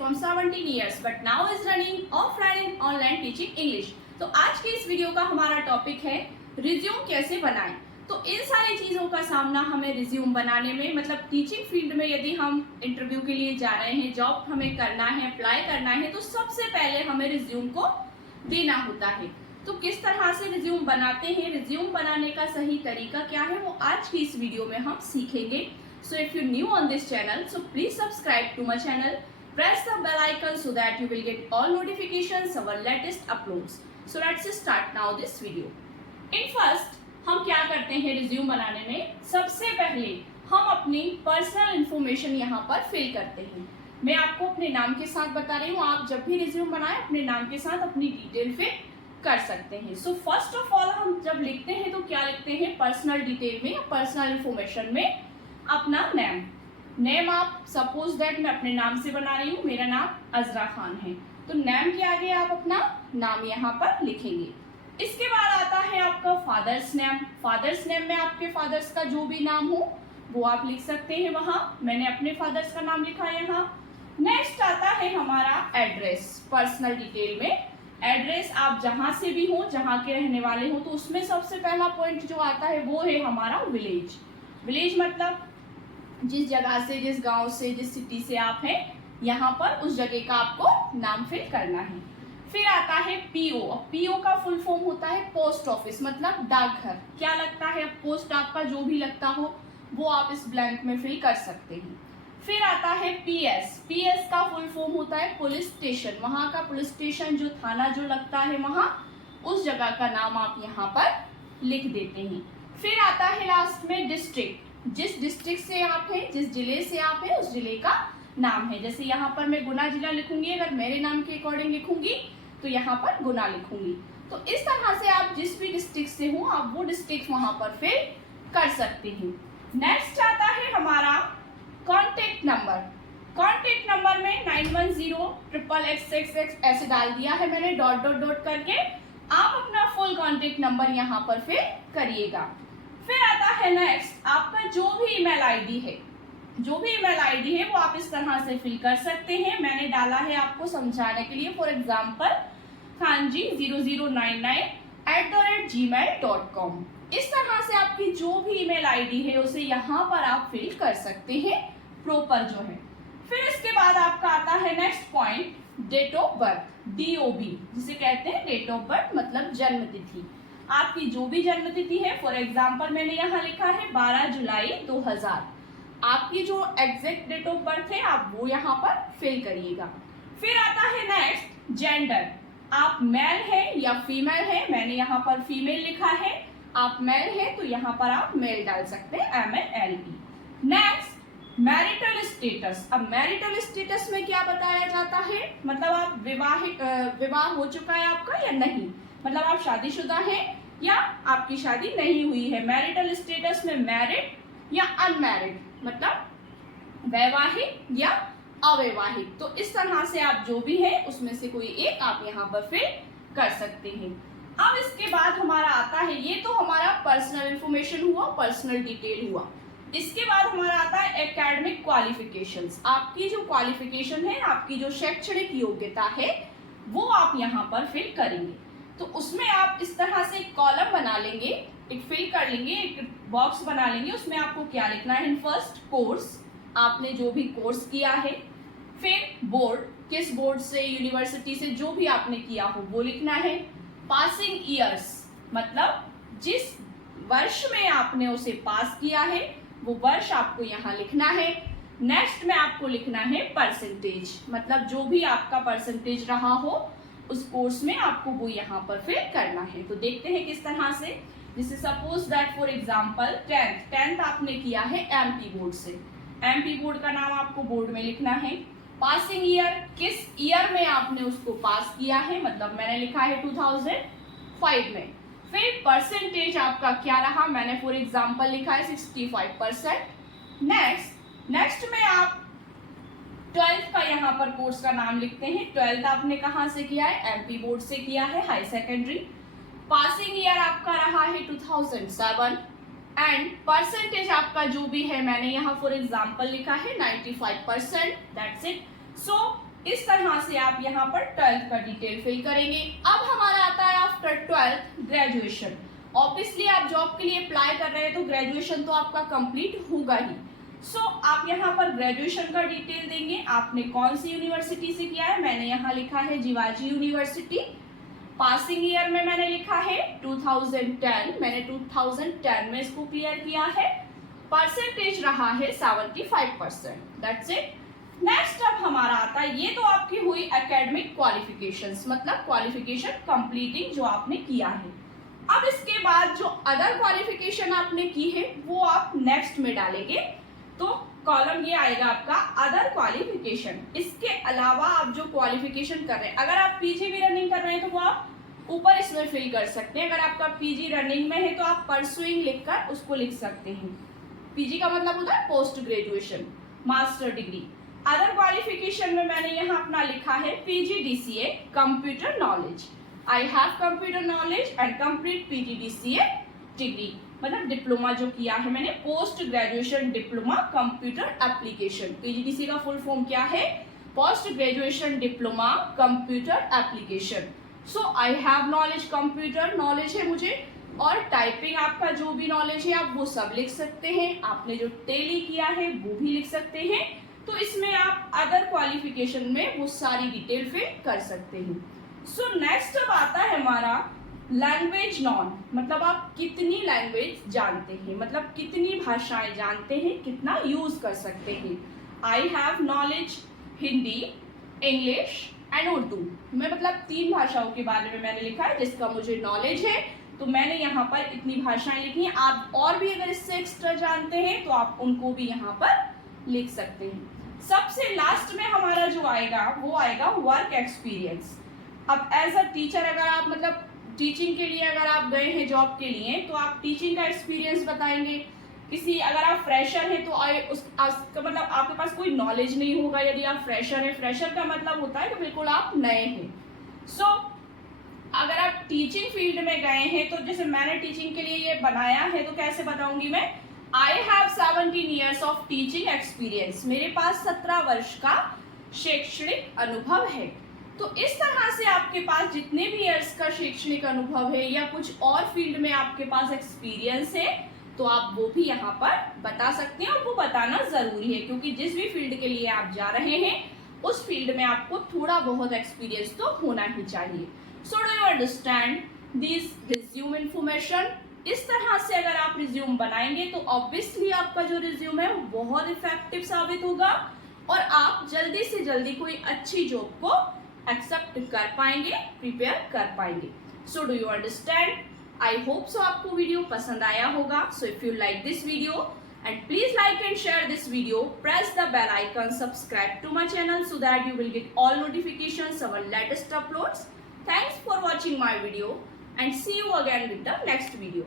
from 17 years but now is running offline and online teaching English। तो आज के इस वीडियो का हमारा टॉपिक है रिज्यूम कैसे बनाएं। तो इन सारी चीज़ों का सामना हमें रिज्यूम बनाने में, मतलब टीचिंग फील्ड में यदि हम इंटरव्यू के लिए जा रहे हैं, जॉब हमें करना है, अप्लाई करना है, तो सबसे पहले हमें रिज्यूम को देना होता है। तो किस तरह से रिज्यूम बनाते हैं, रिज्यूम बनाने का सही तरीका क्या है, वो आज की इस वीडियो में हम सीखेंगे। So if you're new on this channel, so please subscribe to my channel, press the bell icon so that you will get all notifications of our latest uploads. So let's start now this video. In first, हम क्या करते हैं resume बनाने में, सबसे पहले हम अपनी पर्सनल इंफॉर्मेशन यहाँ पर फिल करते हैं। मैं आपको अपने नाम के साथ बता रही हूँ, आप जब भी रिज्यूम बनाएं अपने नाम के साथ अपनी डिटेल फिल कर सकते हैं। सो फर्स्ट ऑफ ऑल हम जब लिखते हैं तो क्या लिखते हैं, पर्सनल डिटेल में, पर्सनल इंफॉर्मेशन में अपना नेम आप सपोज दैट मैं अपने नाम से बना रही हूँ, मेरा नाम अजरा खान है, तो नेम के आगे आप अपना नाम यहाँ पर लिखेंगे। इसके बाद आता है आपका फादर्स नेम। फादर्स नेम में आपके फादर्स का जो भी नाम हो वो आप लिख सकते हैं वहाँ। मैंने अपने फादर्स का नाम लिखा है यहाँ। नेक्स्ट आता है हमारा एड्रेस। पर्सनल डिटेल में एड्रेस, आप जहाँ से भी हो, जहाँ के रहने वाले हो, तो उसमें सबसे पहला पॉइंट जो आता है वो है हमारा विलेज। विलेज मतलब जिस जगह से, जिस गांव से, जिस सिटी से आप हैं, यहाँ पर उस जगह का आपको नाम फिल करना है। फिर आता है पीओ। पीओ का फुल फॉर्म होता है पोस्ट ऑफिस, मतलब डाकघर। क्या लगता है, पोस्ट आपका जो भी लगता हो वो आप इस ब्लैंक में फिल कर सकते हैं। फिर आता है पीएस। पीएस का फुल फॉर्म होता है पुलिस स्टेशन। वहाँ का पुलिस स्टेशन, जो थाना जो लगता है वहाँ, उस जगह का नाम आप यहाँ पर लिख देते हैं। फिर आता है लास्ट में डिस्ट्रिक्ट। जिस डिस्ट्रिक्ट से आप हैं, जिस जिले से आप हैं, उस जिले का नाम है। जैसे यहाँ पर मैं गुना जिला लिखूंगी, अगर मेरे नाम के अकॉर्डिंग लिखूंगी तो यहाँ पर गुना लिखूंगी। तो इस तरह से आप जिस भी डिस्ट्रिक्ट से हो आप वो डिस्ट्रिक्ट वहाँ पर फिल कर सकते हैं। नेक्स्ट आता है हमारा कॉन्टेक्ट नंबर। कॉन्टेक्ट नंबर में 910888 ऐसे डाल दिया है मैंने, डॉट डॉट डॉट करके। आप अपना फुल कॉन्टेक्ट नंबर यहाँ पर फिल करिएगा। फिर आता है नेक्स्ट आपका जो भी ईमेल आईडी है, जो भी ईमेल आईडी है वो आप इस तरह से फिल कर सकते हैं। मैंने डाला है आपको समझाने के लिए, फॉर एग्जाम्पल khanji00999@gmail.com। इस तरह से आपकी जो भी ईमेल आईडी है उसे यहाँ पर आप फिल कर सकते हैं, प्रॉपर जो है। फिर इसके बाद आपका आता है next point, date of birth, DOB जिसे कहते हैं डेट ऑफ बर्थ, मतलब जन्म तिथि। आपकी जो भी जन्म तिथि है, फॉर एग्जाम्पल मैंने यहाँ लिखा है 12 जुलाई 2000। आपकी जो एग्जैक्ट डेट ऑफ बर्थ है आप वो यहाँ पर फिल करिएगा। फिर आता है नेक्स्ट जेंडर। आप मेल है या फीमेल है, मैंने यहाँ पर फीमेल लिखा है। आप मेल है तो यहाँ पर आप मेल डाल सकते हैं, MALE। Next marital status. अब मैरिटल स्टेटस में क्या बताया जाता है, मतलब आप विवाह हो चुका है आपका या नहीं, मतलब आप शादीशुदा हैं या आपकी शादी नहीं हुई है। मैरिटल स्टेटस में मैरिड या अनमैरिड, मतलब वैवाहिक या अवैवाहिक। तो इस तरह से आप जो भी है उसमें से कोई एक आप यहाँ पर फिल कर सकते हैं। अब इसके बाद हमारा आता है, ये तो हमारा पर्सनल इंफॉर्मेशन हुआ, पर्सनल डिटेल हुआ। इसके बाद हमारा आता है एकेडमिक क्वालिफिकेशंस। आपकी जो क्वालिफिकेशन है, आपकी जो शैक्षणिक योग्यता है वो आप यहाँ पर फिल करेंगे। तो उसमें आप इस तरह से एक कॉलम बना लेंगे, एक फिल कर लेंगे, एक बॉक्स बना लेंगे। उसमें आपको क्या लिखना है, फर्स्ट कोर्स, आपने जो भी कोर्स किया है। फिर बोर्ड, किस बोर्ड से, यूनिवर्सिटी से जो भी आपने किया हो वो लिखना है। पासिंग ईयर्स, मतलब जिस वर्ष में आपने उसे पास किया है वो वर्ष आपको यहाँ लिखना है। नेक्स्ट में आपको लिखना है परसेंटेज, मतलब जो भी आपका परसेंटेज रहा हो उस कोर्स में आपको वो यहाँ पर फिल करना है। तो देखते हैं किस तरह से। जैसे suppose that for example 10th आपने किया है MP बोर्ड से, MP बोर्ड का नाम आपको बोर्ड में लिखना है। पासिंग ईयर, किस ईयर में आपने उसको पास किया है, मतलब मैंने लिखा है 2005 में। फिर परसेंटेज आपका क्या रहा, मैंने फॉर एग्जांपल लिखा है 65%। नेक्स्ट में आप 12th का यहाँ पर कोर्स का नाम लिखते हैं। 12th आपने कहाँ से किया है, MP बोर्ड से किया है, हाई सेकेंडरी। पासिंग ईयर आपका रहा है 2007 एंड परसेंटेज आपका जो भी है मैंने यहाँ फॉर एग्जांपल लिखा है 95%, दैट्स इट। सो इस तरह से आप यहाँ पर 12th का डिटेल फिल करेंगे। अब हमारा आता है आफ्टर 12th ग्रेजुएशन। ऑब्वियसली आप जॉब के लिए अप्लाई कर रहे हैं तो ग्रेजुएशन तो आपका कंप्लीट होगा ही। सो आप यहाँ पर ग्रेजुएशन का डिटेल देंगे, आपने कौन सी यूनिवर्सिटी से किया है। मैंने यहाँ लिखा है जिवाजी यूनिवर्सिटी। पासिंग ईयर में मैंने लिखा है 2010, मैंने 2010 में इसको क्लियर किया है। परसेंटेज रहा है 75%। That's it. नेक्स्ट अब हमारा आता है, ये तो आपकी हुई एकेडमिक क्वालिफिकेशंस, मतलब क्वालिफिकेशन कंप्लीटिंग जो आपने किया है। अब इसके बाद जो अदर क्वालिफिकेशन आपने की है वो आप नेक्स्ट में डालेंगे, तो कॉलम ये आएगा आपका अदर क्वालिफिकेशन। इसके अलावा आप जो क्वालिफिकेशन कर रहे हैं, अगर आप पीजी भी रनिंग कर रहे हैं तो वो आप ऊपर इसमें फिल कर सकते हैं। अगर आपका पीजी रनिंग में है तो आप परसुइंग लिखकर उसको लिख सकते हैं। पीजी का मतलब होता है post graduation, master degree. Other qualification में मैंने यहाँ अपना लिखा है PGDCA computer knowledge. I have computer knowledge and complete PGDCA degree, मतलब डिप्लोमा जो किया है मैंने, post graduation diploma computer application. PGDCA का फुल फॉर्म क्या है? Post graduation diploma computer application. So I have knowledge, computer knowledge है मुझे, और टाइपिंग आपका जो भी नॉलेज है आप वो सब लिख सकते हैं। आपने जो टेली किया है वो भी लिख सकते हैं। तो इसमें आप अदर क्वालिफिकेशन में वो सारी डिटेल फिल कर सकते हैं। सो नेक्स्ट अब आता है हमारा लैंग्वेज नॉन, मतलब आप कितनी लैंग्वेज जानते हैं, मतलब कितनी भाषाएं जानते हैं, कितना यूज कर सकते हैं। I have knowledge Hindi, English and Urdu में, मतलब 3 भाषाओं के बारे में मैंने लिखा है जिसका मुझे नॉलेज है, तो मैंने यहाँ पर इतनी भाषाएं लिखी हैं। आप और भी अगर इससे एक्स्ट्रा जानते हैं तो आप उनको भी यहाँ पर लिख सकते हैं। सबसे लास्ट में हमारा जो आएगा वो आएगा वर्क एक्सपीरियंस। अब एज अ टीचर अगर आप, मतलब टीचिंग के लिए अगर आप गए हैं जॉब के लिए, तो आप टीचिंग का एक्सपीरियंस बताएंगे। किसी, अगर आप फ्रेशर हैं तो उसका मतलब आपके पास कोई नॉलेज नहीं होगा। यदि आप फ्रेशर हैं, फ्रेशर का मतलब होता है कि बिल्कुल आप नए हैं। सो अगर आप टीचिंग फील्ड में गए हैं तो जैसे मैंने टीचिंग के लिए ये बनाया है, तो कैसे बताऊंगी मैं? I have 17 years of teaching experience. मेरे पास 17 वर्ष का शैक्षणिक अनुभव है। तो इस तरह से आपके पास जितने भी ईयर्स का शैक्षणिक अनुभव है या कुछ और फील्ड में आपके पास एक्सपीरियंस है, तो आप वो भी यहाँ पर बता सकते हैं। और वो बताना जरूरी है क्योंकि जिस भी फील्ड के लिए आप जा रहे हैं उस फील्ड में आपको थोड़ा बहुत एक्सपीरियंस तो होना ही चाहिए। So do you understand this resume information? इस तरह से अगर आप रिज्यूम बनाएंगे तो ऑब्वियसली आपका जो रिज्यूम है वो बहुत इफेक्टिव साबित होगा और आप जल्दी से जल्दी कोई अच्छी जॉब को एक्सेप्ट कर पाएंगे, प्रिपेयर कर पाएंगे। So do you understand? I hope so आपको वीडियो पसंद आया होगा। So if you like this video and please like and share this video, press the bell icon, subscribe to my channel so that you will get all notifications of our latest uploads. Thanks for watching my video and see you again with the next video.